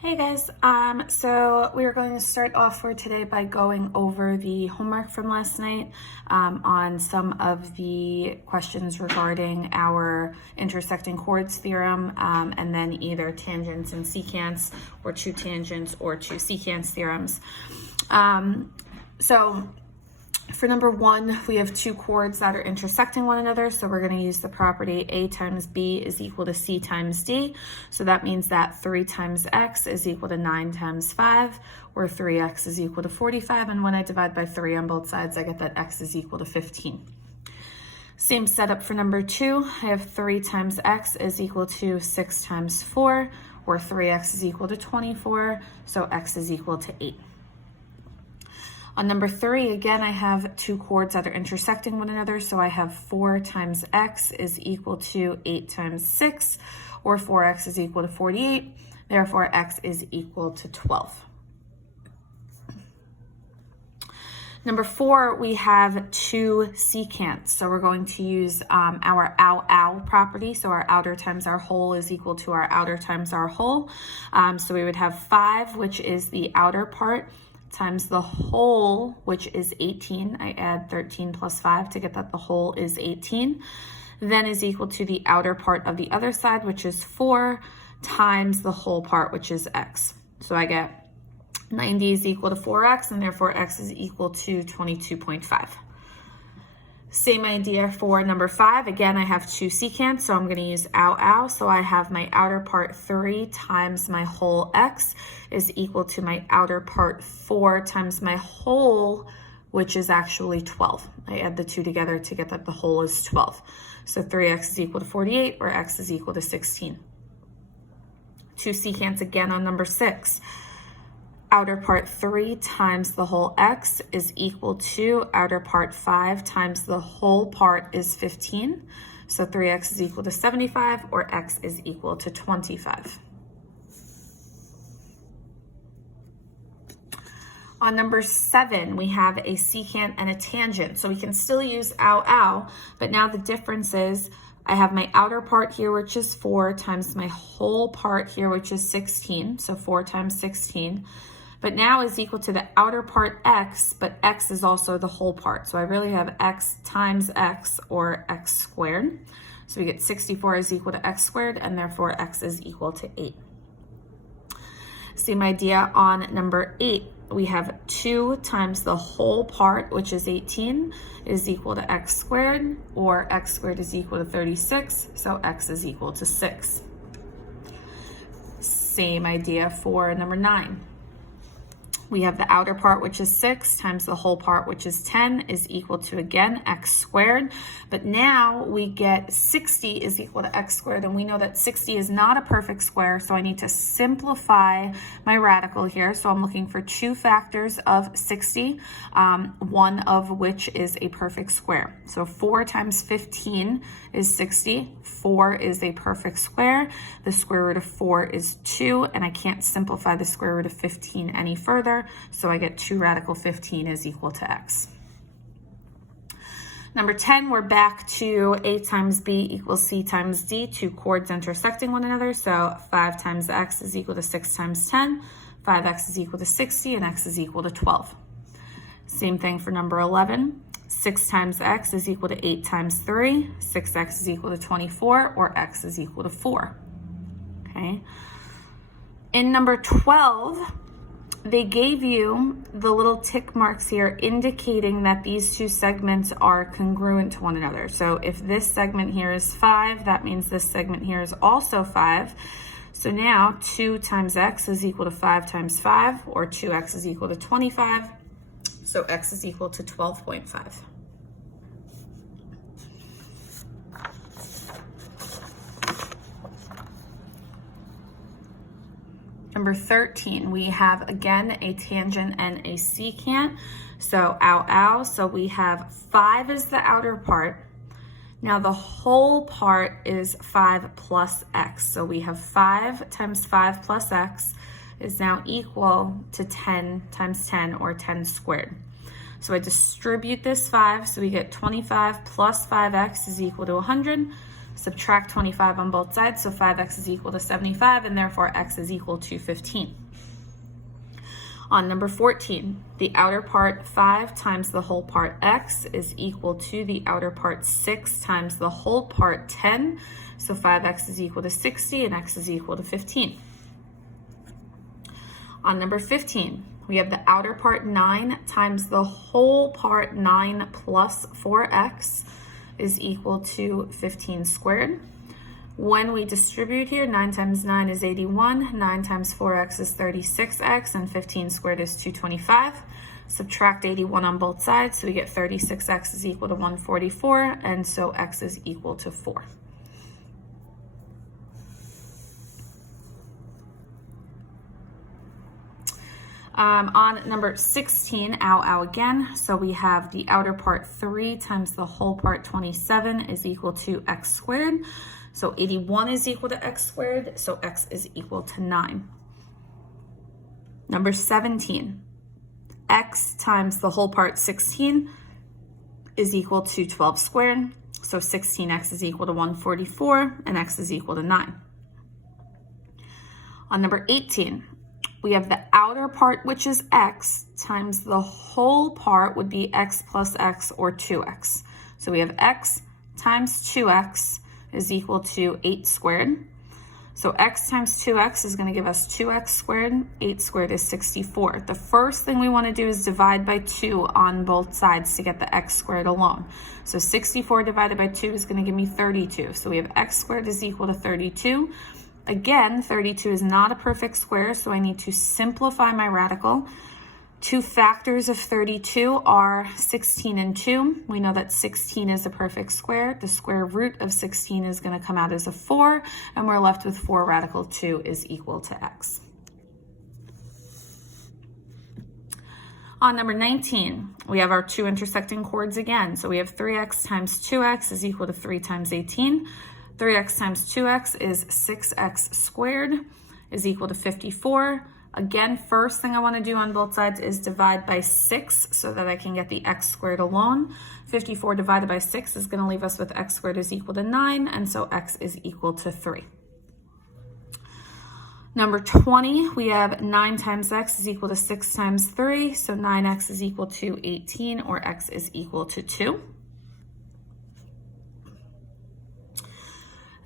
Hey guys, so we are going to start off for today by going over the homework from last night on some of the questions regarding our intersecting chords theorem, and then either tangents and secants or two tangents or two secants theorems. So for number one, we have two chords that are intersecting one another, so we're going to use the property A times B is equal to C times D. So that means that 3 times x is equal to 9 times 5, or 3x is equal to 45, and when I divide by 3 on both sides, I get that x is equal to 15. Same setup for number two. I have 3 times x is equal to 6 times 4, or 3x is equal to 24, so x is equal to 8. On number three, again, I have two chords that are intersecting one another. So I have 4 times x is equal to 8 times 6, or 4x is equal to 48. Therefore, x is equal to 12. Number four, we have two secants. So we're going to use our ow property. So our outer times our whole is equal to our outer times our whole. So we would have 5, which is the outer part, times the whole, which is 18. I add 13 plus 5 to get that the whole is 18. Then is equal to the outer part of the other side, which is 4, times the whole part, which is x. So I get 90 is equal to 4x, and therefore x is equal to 22.5. Same idea for number 5. Again, I have two secants, so I'm going to use ow. So I have my outer part 3 times my whole x is equal to my outer part 4 times my whole, which is actually 12. I add the two together to get that the whole is 12. So 3x is equal to 48, or x is equal to 16. Two secants again on number 6. Outer part 3 times the whole x is equal to outer part 5 times the whole part is 15. So 3x is equal to 75, or x is equal to 25. On number 7, we have a secant and a tangent. So we can still use ow, but now the difference is I have my outer part here, which is 4, times my whole part here, which is 16. So 4 times 16. But now is equal to the outer part x, but x is also the whole part. So I really have x times x, or x squared. So we get 64 is equal to x squared, and therefore x is equal to 8. Same idea on number 8. We have 2 times the whole part, which is 18, is equal to x squared, or x squared is equal to 36, so x is equal to 6. Same idea for number 9. We have the outer part, which is 6, times the whole part, which is 10, is equal to, again, x squared. But now we get 60 is equal to x squared, and we know that 60 is not a perfect square, so I need to simplify my radical here. So I'm looking for two factors of 60, one of which is a perfect square. So 4 times 15 is 60. 4 is a perfect square. The square root of 4 is 2, and I can't simplify the square root of 15 any further. So I get 2 radical 15 is equal to x. Number 10, we're back to A times B equals C times D, two chords intersecting one another. So 5 times x is equal to 6 times 10, 5x is equal to 60, and x is equal to 12. Same thing for number 11. 6 times x is equal to 8 times 3, 6x is equal to 24, or x is equal to 4. Okay. In number 12, they gave you the little tick marks here indicating that these two segments are congruent to one another. So if this segment here is 5, that means this segment here is also 5. So now 2 times x is equal to 5 times 5, or 2x is equal to 25. So x is equal to 12.5. Number 13, we have, again, a tangent and a secant. So ow. So we have 5 is the outer part. Now the whole part is 5 plus x. So we have 5 times 5 plus x is now equal to 10 times 10, or 10 squared. So I distribute this 5, so we get 25 plus 5x is equal to 100. Subtract 25 on both sides, so 5x is equal to 75, and therefore x is equal to 15. On number 14, the outer part 5 times the whole part x is equal to the outer part 6 times the whole part 10. So 5x is equal to 60 and x is equal to 15. On number 15, we have the outer part 9 times the whole part 9 plus 4x is equal to 15 squared. When we distribute here, 9 times 9 is 81, 9 times 4x is 36x, and 15 squared is 225. Subtract 81 on both sides, so we get 36x is equal to 144, and so x is equal to 4. On number 16, ow again, so we have the outer part 3 times the whole part 27 is equal to x squared. So 81 is equal to x squared, so x is equal to 9. Number 17, x times the whole part 16 is equal to 12 squared. So 16x is equal to 144, and x is equal to 9. On number 18, we have the outer part, which is x, times the whole part would be x plus x, or 2x. So we have x times 2x is equal to 8 squared. So x times 2x is going to give us 2x squared. 8 squared is 64. The first thing we want to do is divide by 2 on both sides to get the x squared alone. So 64 divided by 2 is going to give me 32. So we have x squared is equal to 32. Again, 32 is not a perfect square, so I need to simplify my radical. Two factors of 32 are 16 and 2. We know that 16 is a perfect square. The square root of 16 is going to come out as a 4, and we're left with 4 radical 2 is equal to x. On number 19, we have our two intersecting chords again. So we have 3x times 2x is equal to 3 times 18. 3x times 2x is 6x squared is equal to 54. Again, first thing I want to do on both sides is divide by 6 so that I can get the x squared alone. 54 divided by 6 is going to leave us with x squared is equal to 9, and so x is equal to 3. Number 20, we have 9 times x is equal to 6 times 3, so 9x is equal to 18, or x is equal to 2.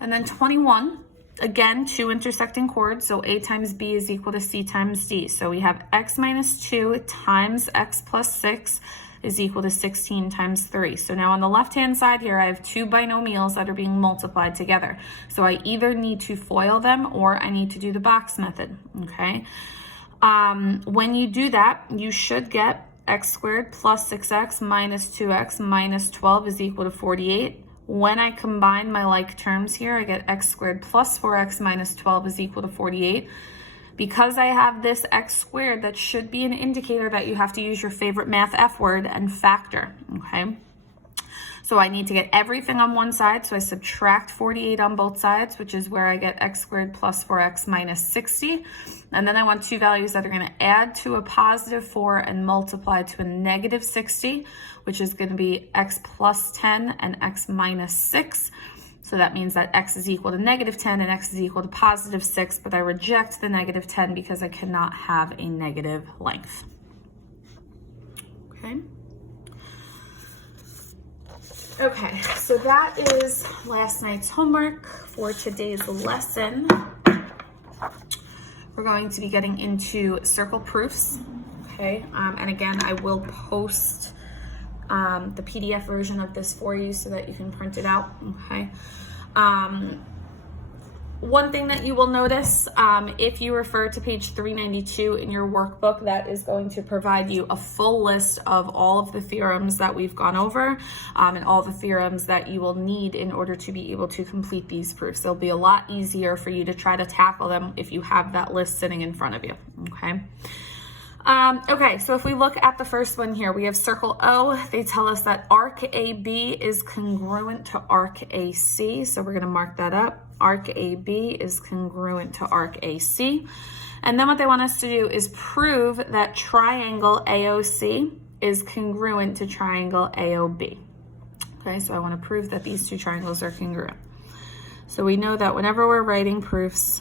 And then 21, again, two intersecting chords, so a times b is equal to c times d. So we have x minus 2 times x plus 6 is equal to 16 times 3. So now on the left-hand side here, I have two binomials that are being multiplied together. So I either need to FOIL them or I need to do the box method, okay? When you do that, you should get x squared plus 6x minus 2x minus 12 is equal to 48. When I combine my like terms here, I get x squared plus 4x minus 12 is equal to 48. Because I have this x squared, that should be an indicator that you have to use your favorite math F word and factor, okay? So I need to get everything on one side, so I subtract 48 on both sides, which is where I get x squared plus 4x minus 60. And then I want two values that are going to add to a positive 4 and multiply to a negative 60, which is going to be x plus 10 and x minus 6. So that means that x is equal to negative 10 and x is equal to positive 6, but I reject the negative 10 because I cannot have a negative length. Okay. Okay, so that is last night's homework for today's lesson. We're going to be getting into circle proofs, okay? And again, I will post the PDF version of this for you so that you can print it out, okay? One thing that you will notice, if you refer to page 392 in your workbook, that is going to provide you a full list of all of the theorems that we've gone over and all the theorems that you will need in order to be able to complete these proofs. They'll be a lot easier for you to try to tackle them if you have that list sitting in front of you, okay? Okay, so if we look at the first one here, we have circle O. They tell us that arc AB is congruent to arc AC, so we're going to mark that up. Arc AB is congruent to arc AC. And then what they want us to do is prove that triangle AOC is congruent to triangle AOB. Okay, so I want to prove that these two triangles are congruent. So we know that whenever we're writing proofs,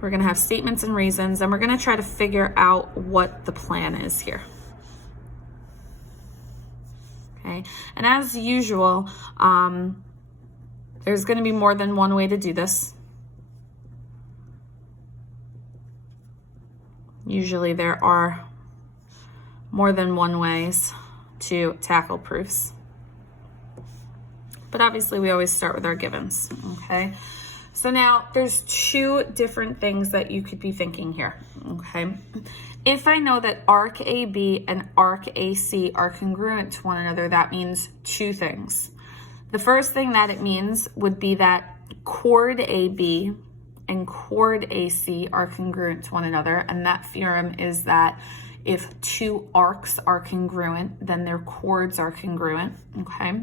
we're going to have statements and reasons, and we're going to try to figure out what the plan is here. Okay, and as usual, there's going to be more than one way to do this. Usually there are more than one ways to tackle proofs. But obviously we always start with our givens, okay? So now there's two different things that you could be thinking here, okay? If I know that arc AB and arc AC are congruent to one another, that means two things. The first thing that it means would be that chord AB and chord AC are congruent to one another, and that theorem is that if two arcs are congruent, then their chords are congruent, okay?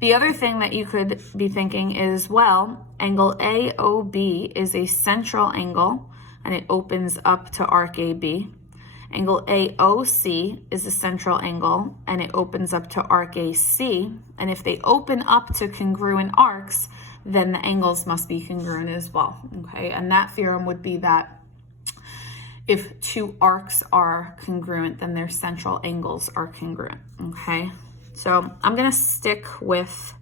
The other thing that you could be thinking is, well, angle AOB is a central angle, and it opens up to arc AB. Angle AOC is a central angle, and it opens up to arc AC. And if they open up to congruent arcs, then the angles must be congruent as well, okay? And that theorem would be that if two arcs are congruent, then their central angles are congruent, okay? So I'm gonna stick with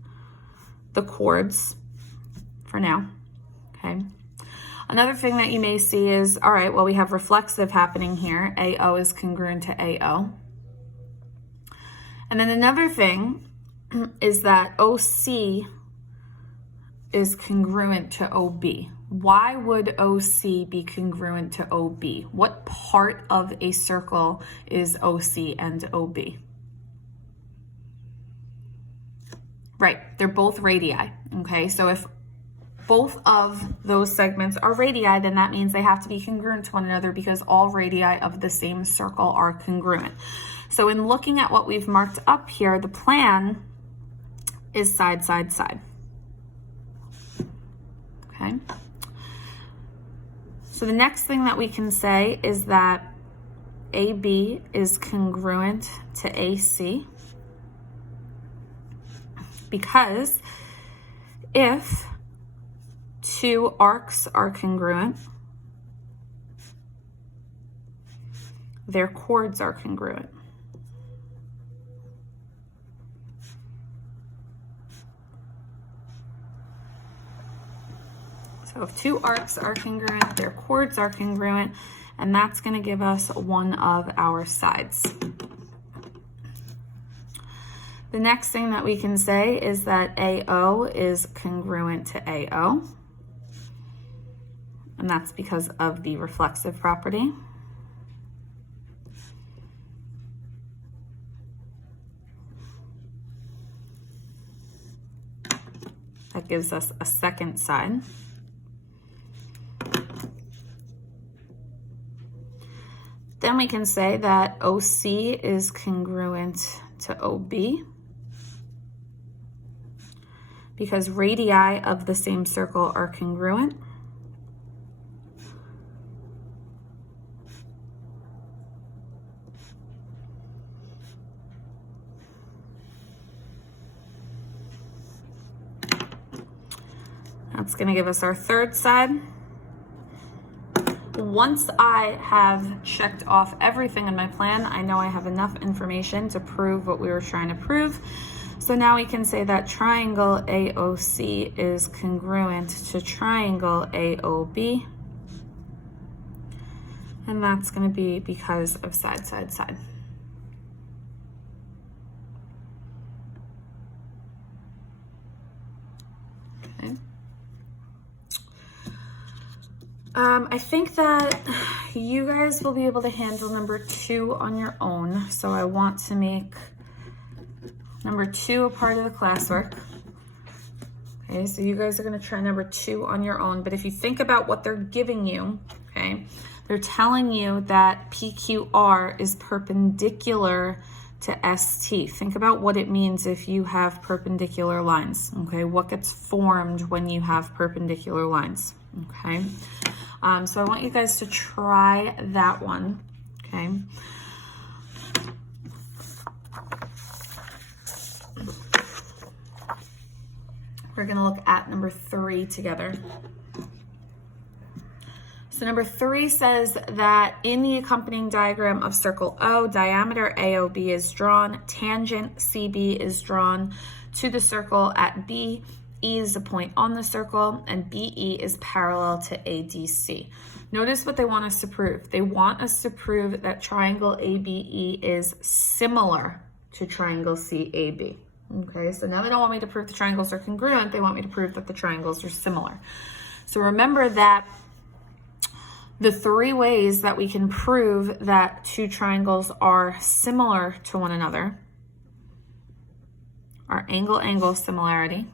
the chords for now, okay? Another thing that you may see is, all right, well, we have reflexive happening here. AO is congruent to AO. And then another thing is that OC is congruent to OB. Why would OC be congruent to OB? What part of a circle is OC and OB? Right, they're both radii, okay? So if both of those segments are radii, then that means they have to be congruent to one another because all radii of the same circle are congruent. So in looking at what we've marked up here, the plan is side, side, side. Okay. So the next thing that we can say is that AB is congruent to AC, because if two arcs are congruent, their chords are congruent. So if two arcs are congruent, their chords are congruent, and that's going to give us one of our sides. The next thing that we can say is that AO is congruent to AO, and that's because of the reflexive property. That gives us a second side. Then we can say that OC is congruent to OB, because radii of the same circle are congruent. That's going to give us our third side. Once I have checked off everything in my plan, I know I have enough information to prove what we were trying to prove. So now we can say that triangle AOC is congruent to triangle AOB. And that's going to be because of side, side, side. Okay. I think that you guys will be able to handle number 2 on your own. So I want to make number 2 a part of the classwork. Okay, so you guys are going to try number 2 on your own. But if you think about what they're giving you, okay, they're telling you that PQR is perpendicular to ST. Think about what it means if you have perpendicular lines, okay? What gets formed when you have perpendicular lines, okay? So I want you guys to try that one, okay? we're going to look at number 3 together. So number 3 says that in the accompanying diagram of circle O, diameter AOB is drawn, tangent CB is drawn to the circle at B, E is a point on the circle, and BE is parallel to ADC. Notice what they want us to prove. They want us to prove that triangle ABE is similar to triangle CAB. Okay, so now they don't want me to prove the triangles are congruent, they want me to prove that the triangles are similar. So remember that the 3 ways that we can prove that 2 triangles are similar to one another are angle-angle similarity,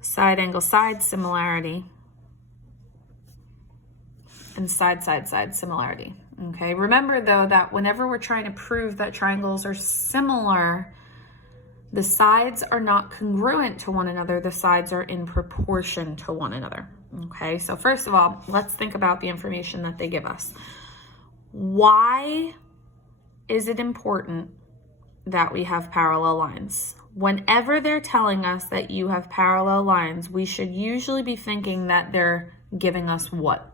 side-angle-side similarity, and side-side-side similarity. Okay, remember though that whenever we're trying to prove that triangles are similar, the sides are not congruent to one another, the sides are in proportion to one another. Okay, so first of all, let's think about the information that they give us. Why is it important that we have parallel lines? Whenever they're telling us that you have parallel lines, we should usually be thinking that they're giving us what?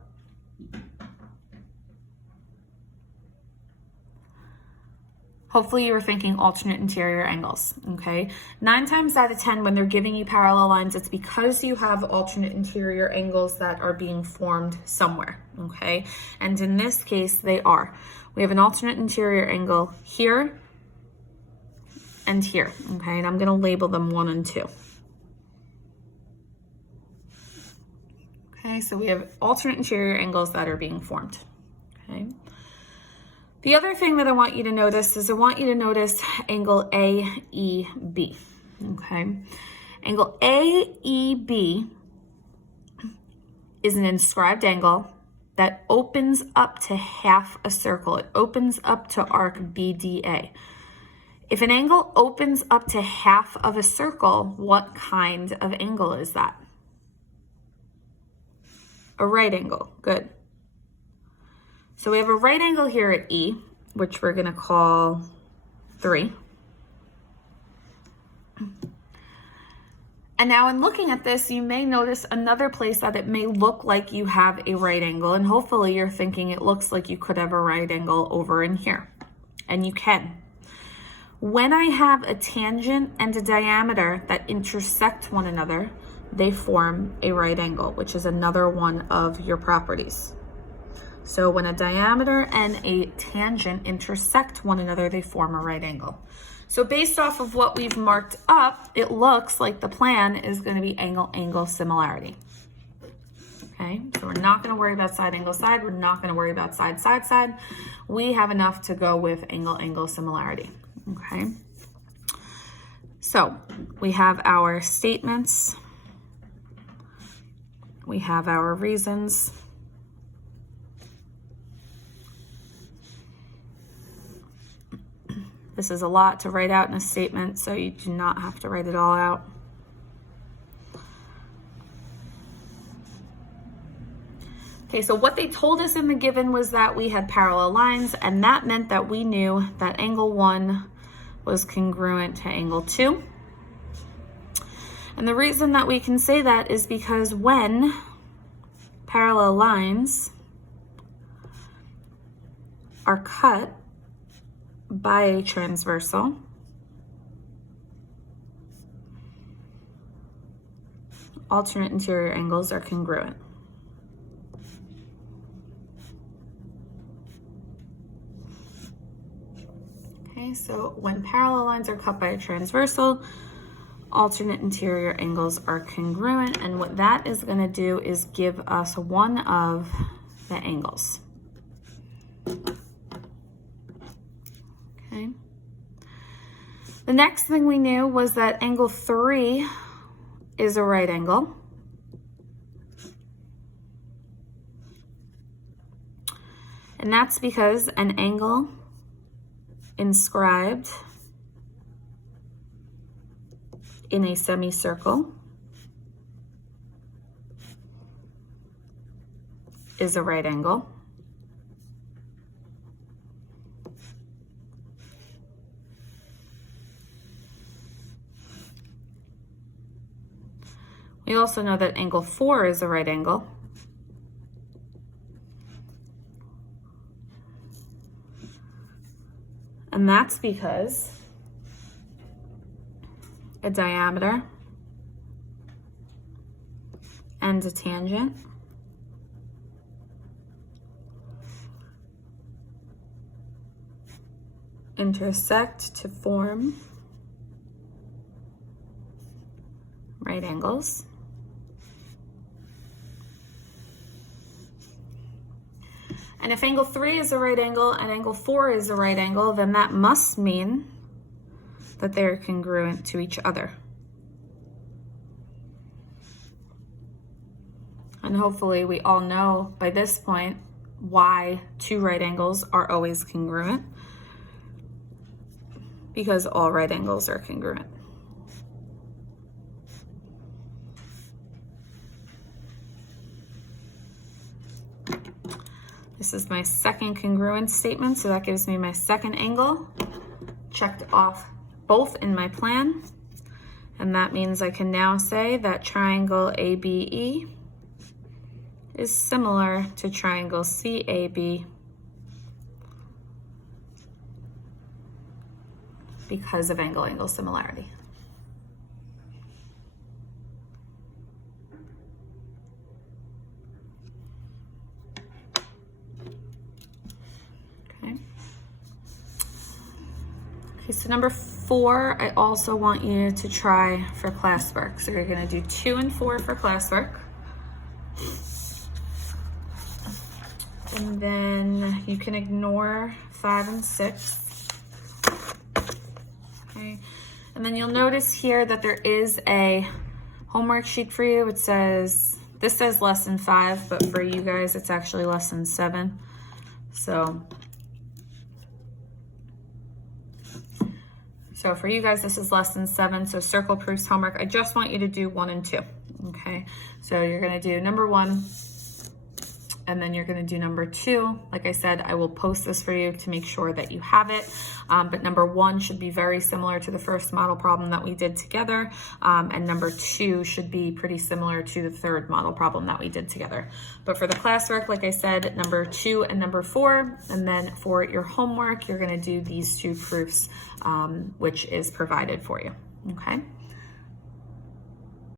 Hopefully you were thinking alternate interior angles, okay? 9 times out of 10, when they're giving you parallel lines, it's because you have alternate interior angles that are being formed somewhere, okay? And in this case, they are. We have an alternate interior angle here and here, okay? And I'm gonna label them 1 and 2. Okay, so we have alternate interior angles that are being formed, okay? The other thing that I want you to notice is I want you to notice angle AEB, okay? Angle AEB is an inscribed angle that opens up to half a circle. It opens up to arc BDA. If an angle opens up to half of a circle, what kind of angle is that? A right angle, good. So we have a right angle here at E, which we're gonna call 3. And now in looking at this, you may notice another place that it may look like you have a right angle, and hopefully you're thinking it looks like you could have a right angle over in here, and you can. When I have a tangent and a diameter that intersect one another, they form a right angle, which is another one of your properties. So when a diameter and a tangent intersect one another, they form a right angle. So based off of what we've marked up, it looks like the plan is going to be angle-angle similarity. Okay, so we're not going to worry about side-angle-side. We're not going to worry about side-side-side. We have enough to go with angle-angle similarity. Okay, so we have our statements. We have our reasons. This is a lot to write out in a statement, so you do not have to write it all out. Okay, so what they told us in the given was that we had parallel lines, and that meant that we knew that angle 1 was congruent to angle 2. And the reason that we can say that is because when parallel lines are cut by a transversal, alternate interior angles are congruent. Okay, so when parallel lines are cut by a transversal, alternate interior angles are congruent, and what that is going to do is give us one of the angles. Okay. The next thing we knew was that angle 3 is a right angle. And that's because an angle inscribed in a semicircle is a right angle. We also know that angle 4 is a right angle. And that's because a diameter and a tangent intersect to form right angles. And if angle 3 is a right angle and angle 4 is a right angle, then that must mean that they're congruent to each other. And hopefully we all know by this point why two right angles are always congruent, because all right angles are congruent. This is my second congruence statement, so that gives me my second angle checked off both in my plan. And that means I can now say that triangle ABE is similar to triangle CAB because of angle-angle similarity. Okay, so number 4, I also want you to try for classwork. So you're going to do 2 and 4 for classwork. And then you can ignore 5 and 6. Okay, and then you'll notice here that there is a homework sheet for you. It says, this says lesson 5, but for you guys, it's actually lesson 7. So for you guys, this is lesson 7, so circle proofs homework. I just want you to do 1 and 2, okay? So you're gonna do number 1, and then you're gonna do number 2. Like I said, I will post this for you to make sure that you have it. But number 1 should be very similar to the first model problem that we did together. And number 2 should be pretty similar to the third model problem that we did together. But for the classwork, like I said, number 2 and number 4. And then for your homework, you're gonna do these 2 proofs, which is provided for you, okay?